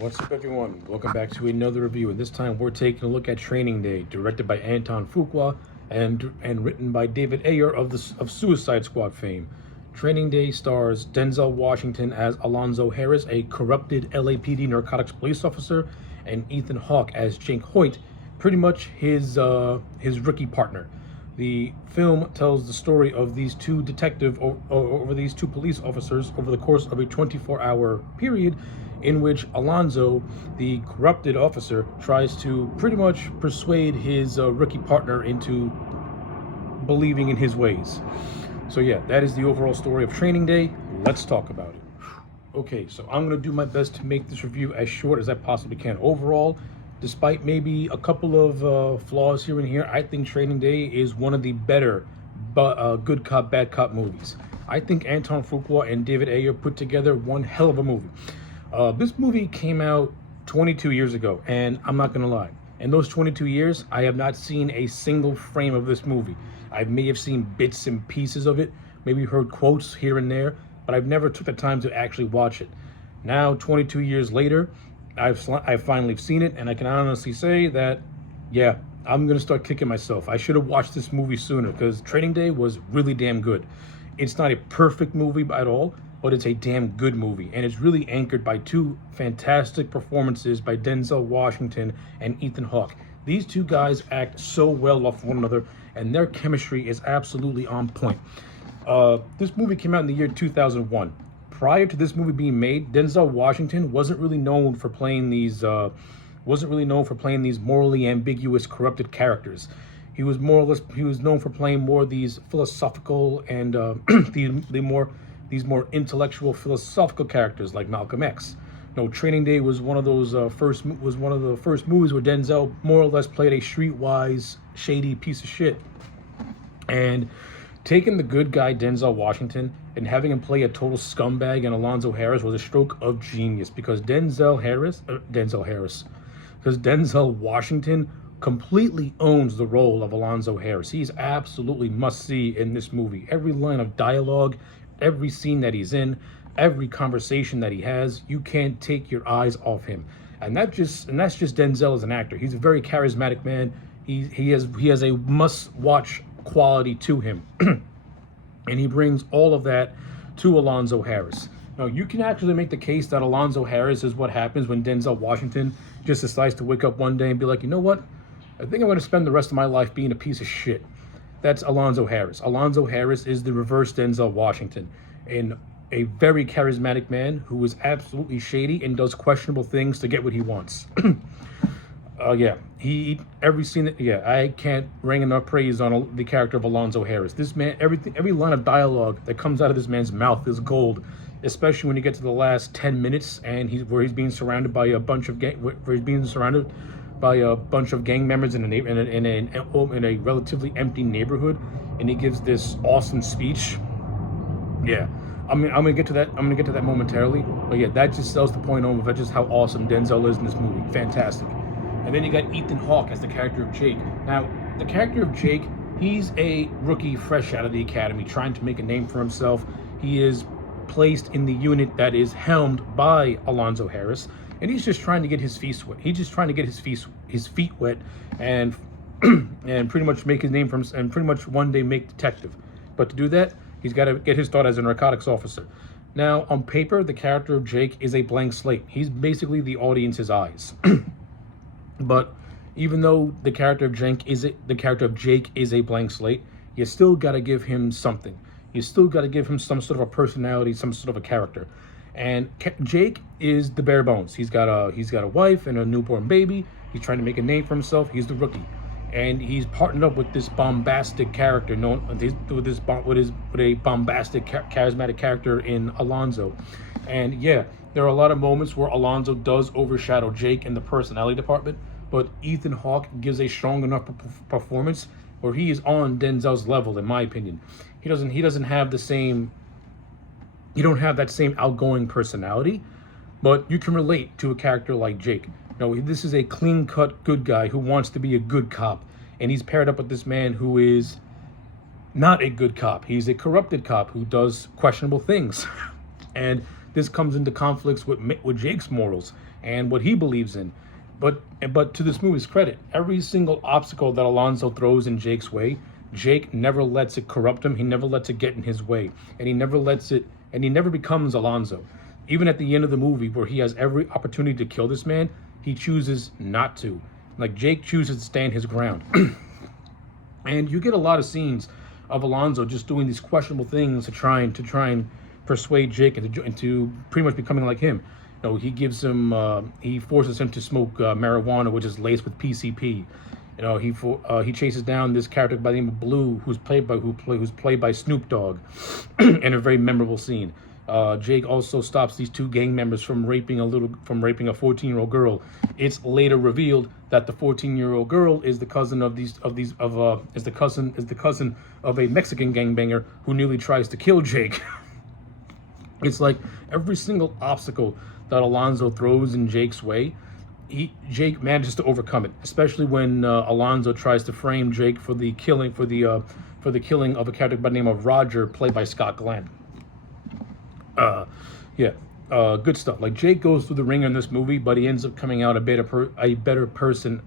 What's up, everyone? Welcome back to another review, and this time we're taking a look at Training Day, directed by Antoine Fuqua and written by David Ayer of Suicide Squad fame. Training Day stars Denzel Washington as Alonzo Harris, a corrupted LAPD narcotics police officer, and Ethan Hawke as Jake Hoyt, pretty much his rookie partner. The film tells the story of these two over these two police officers over the course of a 24-hour period in which Alonzo, the corrupted officer, tries to pretty much persuade his rookie partner into believing in his ways. So yeah, that is the overall story of Training Day. Let's talk about it. Okay, so I'm going to do my best to make this review as short as I possibly can. Overall, despite maybe a couple of flaws here and here, I think Training Day is one of the better good cop, bad cop movies. I think Antoine Fuqua and David Ayer put together one hell of a movie. This movie came out 22 years ago, and I'm not going to lie. In those 22 years, I have not seen a single frame of this movie. I may have seen bits and pieces of it, maybe heard quotes here and there, but I've never took the time to actually watch it. Now, 22 years later, I've finally seen it, and I can honestly say that, yeah, I'm going to start kicking myself. I should have watched this movie sooner, because Training Day was really damn good. It's not a perfect movie at all, but it's a damn good movie, and it's really anchored by two fantastic performances by Denzel Washington and Ethan Hawke. These two guys act so well off one another, and their chemistry is absolutely on point. This movie came out in the year 2001. Prior to this movie being made, Denzel Washington wasn't really known for playing these morally ambiguous, corrupted characters. He was known for playing more of these philosophical and these more intellectual, philosophical characters like Malcolm X. No, Training Day was one of the first movies where Denzel more or less played a streetwise, shady piece of shit. And taking the good guy Denzel Washington and having him play a total scumbag in Alonzo Harris was a stroke of genius, because Denzel Washington completely owns the role of Alonzo Harris. He's absolutely must-see in this movie. Every line of dialogue, every scene that he's in, every conversation that he has, you can't take your eyes off him. And that's just Denzel as an actor. He's a very charismatic man. He has a must-watch quality to him. And he brings all of that to Alonzo Harris. Now, you can actually make the case that Alonzo Harris is what happens when Denzel Washington just decides to wake up one day and be like, you know what? I think I'm going to spend the rest of my life being a piece of shit. That's Alonzo Harris. Alonzo Harris is the reverse Denzel Washington, and a very charismatic man who is absolutely shady and does questionable things to get what he wants. I can't ring enough praise on the character of Alonzo Harris. This man, every line of dialogue that comes out of this man's mouth is gold, especially when you get to the last 10 minutes and he's being surrounded by a bunch of gang members in a relatively empty neighborhood, and he gives this awesome speech. Yeah, I'm gonna get to that. I'm gonna get to that momentarily. But yeah, that just sells the point home of just how awesome Denzel is in this movie. Fantastic. And then you got Ethan Hawke as the character of Jake. Now, the character of Jake, he's a rookie fresh out of the academy, trying to make a name for himself. He is placed in the unit that is helmed by Alonzo Harris, and he's just trying to get his feet wet. He's just trying to get his feet wet and and pretty much make his name and pretty much one day make detective. But to do that, he's got to get his start as a narcotics officer. Now, on paper, the character of Jake is a blank slate. He's basically the audience's eyes. But even though the character of Jake is a blank slate, you still got to give him something. You still got to give him some sort of a personality, some sort of a character. And Jake is the bare bones. He's got a wife and a newborn baby. He's trying to make a name for himself. He's the rookie, and he's partnered up with this bombastic character with a bombastic, charismatic character in Alonzo. And yeah, there are a lot of moments where Alonzo does overshadow Jake in the personality department, but Ethan Hawke gives a strong enough performance where he is on Denzel's level, in my opinion. He doesn't have the same. You don't have that same outgoing personality, but you can relate to a character like Jake. No, this is a clean-cut good guy who wants to be a good cop, and he's paired up with this man who is not a good cop. He's a corrupted cop who does questionable things. And this comes into conflicts with Jake's morals and what he believes in. But to this movie's credit, every single obstacle that Alonzo throws in Jake's way, Jake never lets it corrupt him. He never lets it get in his way, and he never becomes Alonzo. Even at the end of the movie, where he has every opportunity to kill this man, he chooses not to. Like, Jake chooses to stand his ground. And you get a lot of scenes of Alonzo just doing these questionable things to try and persuade Jake into pretty much becoming like him. You know, he forces him to smoke marijuana, which is laced with PCP. You know, he chases down this character by the name of Blue, who's played by Snoop Dogg, in a very memorable scene. Jake also stops these two gang members from raping a 14-year-old girl. It's later revealed that the 14-year-old girl is the cousin of the cousin of a Mexican gangbanger who nearly tries to kill Jake. It's like every single obstacle that Alonzo throws in Jake's way, Jake manages to overcome it. Especially when Alonzo tries to frame Jake for the killing of a character by the name of Roger, played by Scott Glenn. Good stuff. Like, Jake goes through the ringer in this movie, but he ends up coming out a better person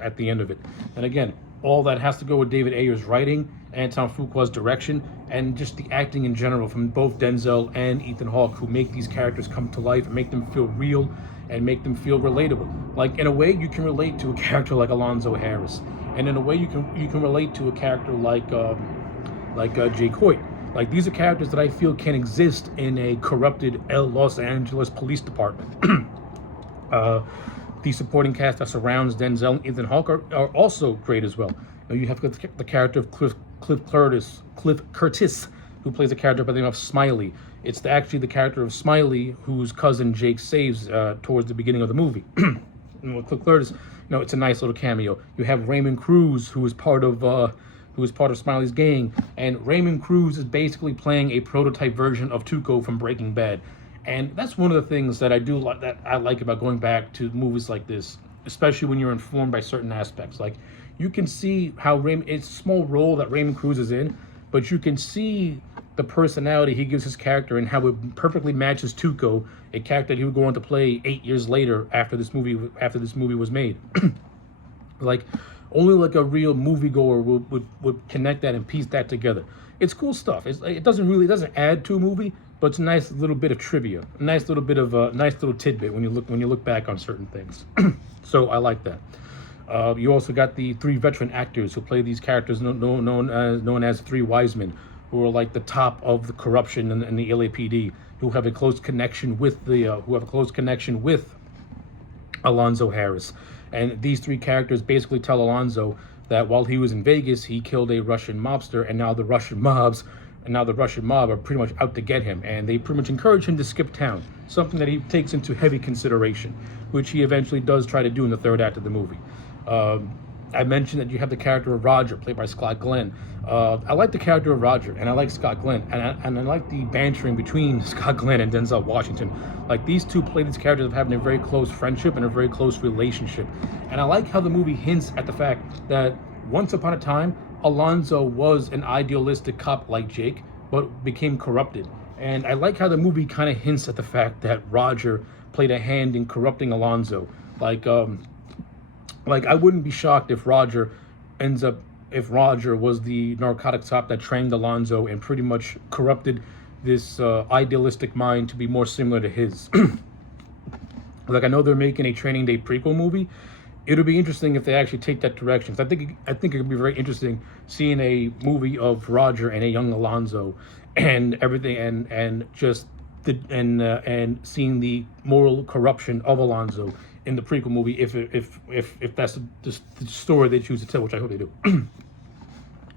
at the end of it. And again, all that has to go with David Ayer's writing, Antoine Fuqua's direction, and just the acting in general from both Denzel and Ethan Hawke, who make these characters come to life and make them feel real and make them feel relatable. Like, in a way, you can relate to a character like Alonzo Harris, and in a way, you can relate to a character like Jake Hoyt. Like, these are characters that I feel can exist in a corrupted Los Angeles police department. The supporting cast that surrounds Denzel and Ethan Hawke are also great as well. You have the character of Cliff Curtis, who plays a character by the name of Smiley. It's actually the character of Smiley whose cousin Jake saves towards the beginning of the movie. Cliff Curtis, it's a nice little cameo. You have Raymond Cruz, who is part of Smiley's gang, and Raymond Cruz is basically playing a prototype version of Tuco from Breaking Bad. And that's one of the things that I like about going back to movies like this, especially when you're informed by certain aspects. Like, you can see how it's a small role that Raymond Cruz is in, but you can see the personality he gives his character and how it perfectly matches Tuco, a character that he would go on to play 8 years later after this movie was made. Like, only like a real moviegoer would connect that and piece that together. It's cool stuff. It doesn't add to a movie, but it's a nice little bit of trivia, a nice little tidbit when you look back on certain things. So I like that. You also got the three veteran actors who play these characters known as three wise men, who are like the top of the corruption in the LAPD, who have a close connection with Alonzo Harris. And these three characters basically tell Alonzo that while he was in Vegas, he killed a Russian mobster, and now the Russian mob are pretty much out to get him, and they pretty much encourage him to skip town, something that he takes into heavy consideration, which he eventually does try to do in the third act of the movie. I mentioned that you have the character of Roger, played by Scott Glenn. I like the character of Roger, and I like Scott Glenn, and I like the bantering between Scott Glenn and Denzel Washington. Like, these two play these characters of having a very close friendship and a very close relationship. And I like how the movie hints at the fact that once upon a time, Alonzo was an idealistic cop like Jake, but became corrupted. And I like how the movie kind of hints at the fact that Roger played a hand in corrupting Alonzo. Like I wouldn't be shocked if Roger was the narcotics cop that trained Alonzo and pretty much corrupted this idealistic mind to be more similar to his. Like, I know they're making a Training Day prequel movie. It'll be interesting if they actually take that direction. I think it could be very interesting seeing a movie of Roger and a young Alonzo and everything, and seeing the moral corruption of Alonzo in the prequel movie, if that's the story they choose to tell, which I hope they do.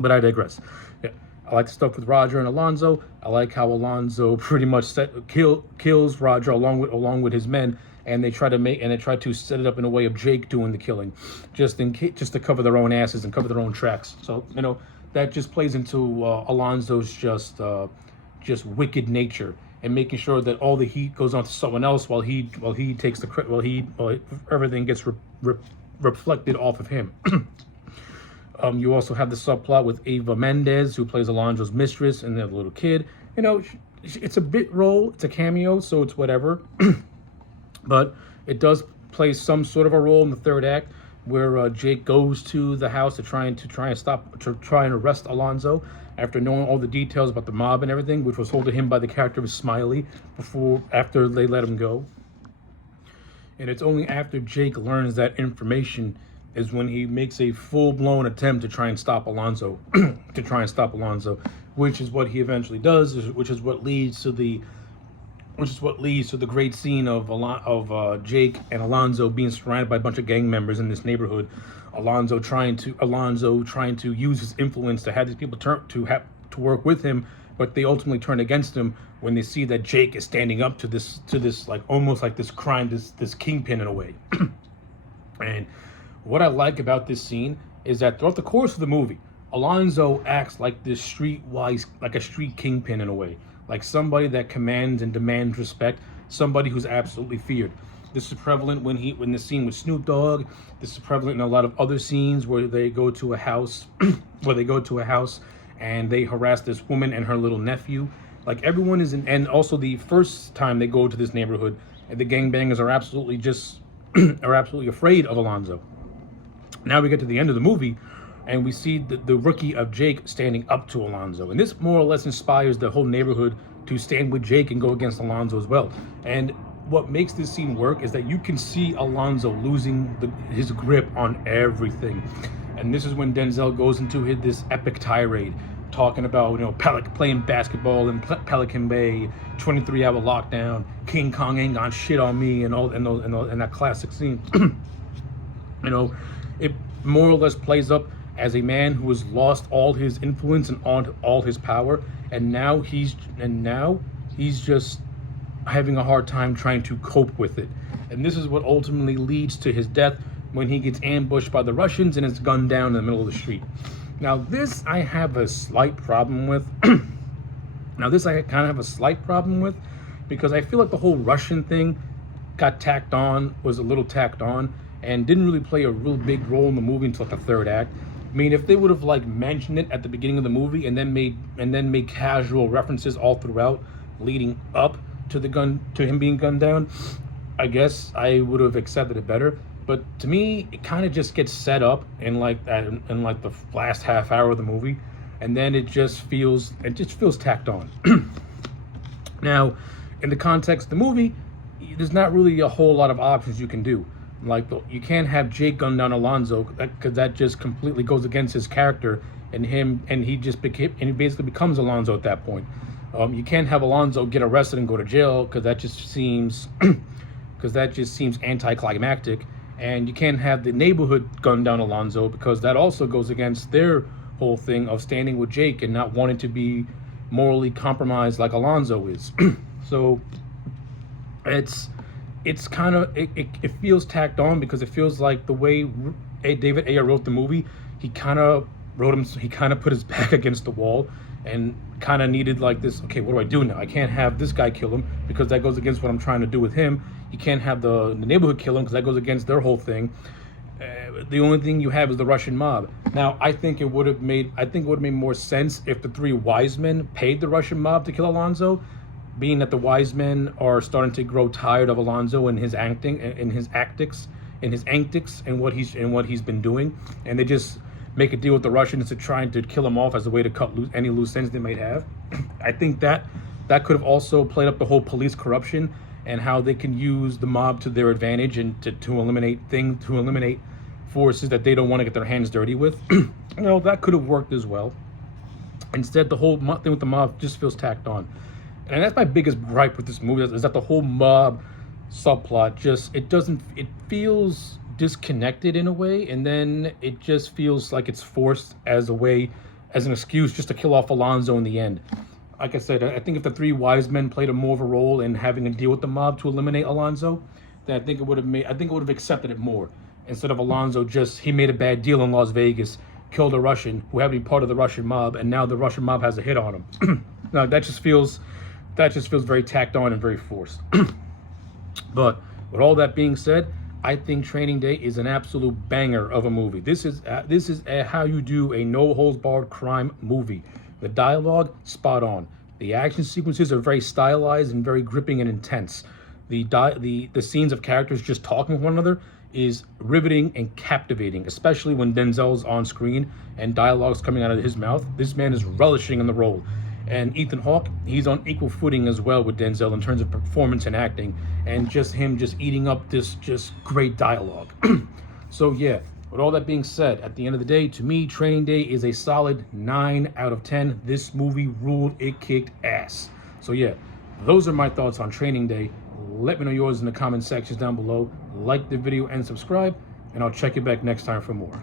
But I digress. Yeah, I like the stuff with Roger and Alonzo. I like how Alonzo pretty much kills Roger along with his men, and they try to set it up in a way of Jake doing the killing, just to cover their own asses and cover their own tracks. So that just plays into Alonzo's just wicked nature, and making sure that all the heat goes on to someone else while he takes the credit, while everything gets reflected off of him. You also have the subplot with Eva Mendes, who plays Alonzo's mistress, and the little kid. it's a bit role, it's a cameo, so it's whatever. But it does play some sort of a role in the third act, where Jake goes to the house to try and arrest Alonzo after knowing all the details about the mob and everything, which was told to him by the character of Smiley after they let him go. And it's only after Jake learns that information is when he makes a full-blown attempt to try and stop Alonzo, which is what he eventually does, which is what leads to the great scene of Jake and Alonzo being surrounded by a bunch of gang members in this neighborhood. Alonzo trying to use his influence to have these people to work with him, but they ultimately turn against him when they see that Jake is standing up to this like almost like this crime, this kingpin in a way. And what I like about this scene is that throughout the course of the movie, Alonzo acts like a street kingpin in a way, like somebody that commands and demands respect, somebody who's absolutely feared. This is prevalent when the scene with Snoop Dogg. This is prevalent in a lot of other scenes where they go to a house, and they harass this woman and her little nephew. Like everyone is and also the first time they go to this neighborhood, the gangbangers are absolutely afraid of Alonzo. Now we get to the end of the movie, and we see the rookie of Jake standing up to Alonzo. And this more or less inspires the whole neighborhood to stand with Jake and go against Alonzo as well. And what makes this scene work is that you can see Alonzo losing his grip on everything. And this is when Denzel goes into this epic tirade, talking about, playing basketball in Pelican Bay, 23-hour lockdown, King Kong ain't gonna shit on me, and that classic scene. It more or less plays up as a man who has lost all his influence and all his power, and now he's just having a hard time trying to cope with it. And this is what ultimately leads to his death when he gets ambushed by the Russians and is gunned down in the middle of the street. Now this I have a slight problem with. Because I feel like the whole Russian thing was a little tacked on, and didn't really play a real big role in the movie until the third act. I mean, if they would have mentioned it at the beginning of the movie and then made casual references all throughout, leading up to him being gunned down, I guess I would have accepted it better. But to me, it kind of just gets set up in the last half hour of the movie, and then it just feels tacked on. Now, in the context of the movie, there's not really a whole lot of options you can do. You can't have Jake gun down Alonzo, because that just completely goes against his character and he basically becomes Alonzo at that point. You can't have Alonzo get arrested and go to jail, because that just seems anticlimactic. And you can't have the neighborhood gun down Alonzo, because that also goes against their whole thing of standing with Jake and not wanting to be morally compromised like Alonzo is. So it feels tacked on, because it feels like the way David Ayer wrote the movie, he kind of put his back against the wall and kind of needed this, okay, what do I do now? I can't have this guy kill him, because that goes against what I'm trying to do with him. You can't have the neighborhood kill him, because that goes against their whole thing. The only thing you have is the Russian mob. Now, I think it would have made more sense if the three wise men paid the Russian mob to kill Alonzo, being that the wise men are starting to grow tired of Alonzo and his antics, and what he's been doing, and they just make a deal with the Russians to try to kill him off as a way to cut any loose ends they might have. I think that could have also played up the whole police corruption and how they can use the mob to their advantage and to eliminate forces that they don't want to get their hands dirty with. That could have worked as well. Instead, the whole thing with the mob just feels tacked on. And that's my biggest gripe with this movie, is that the whole mob subplot it feels disconnected in a way, and then it just feels like it's forced as an excuse just to kill off Alonzo in the end. Like I said, I think if the three wise men played more of a role in having to deal with the mob to eliminate Alonzo, then I think it would have accepted it more, instead of Alonzo he made a bad deal in Las Vegas, killed a Russian who happened to be part of the Russian mob, and now the Russian mob has a hit on him. Now that just feels very tacked on and very forced. But with all that being said, I think Training Day is an absolute banger of a movie. This is how you do a no-holds-barred crime movie. The dialogue, spot on. The action sequences are very stylized and very gripping and intense. The scenes of characters just talking with one another is riveting and captivating, especially when Denzel's on screen and dialogue's coming out of his mouth. This man is relishing in the role. And Ethan Hawke, he's on equal footing as well with Denzel in terms of performance and acting, and just him just eating up this just great dialogue. So yeah, with all that being said, at the end of the day, to me, Training Day is a solid 9 out of 10. This movie ruled. It kicked ass. So yeah, those are my thoughts on Training Day. Let me know yours in the comment sections down below. Like the video and subscribe, and I'll check you back next time for more.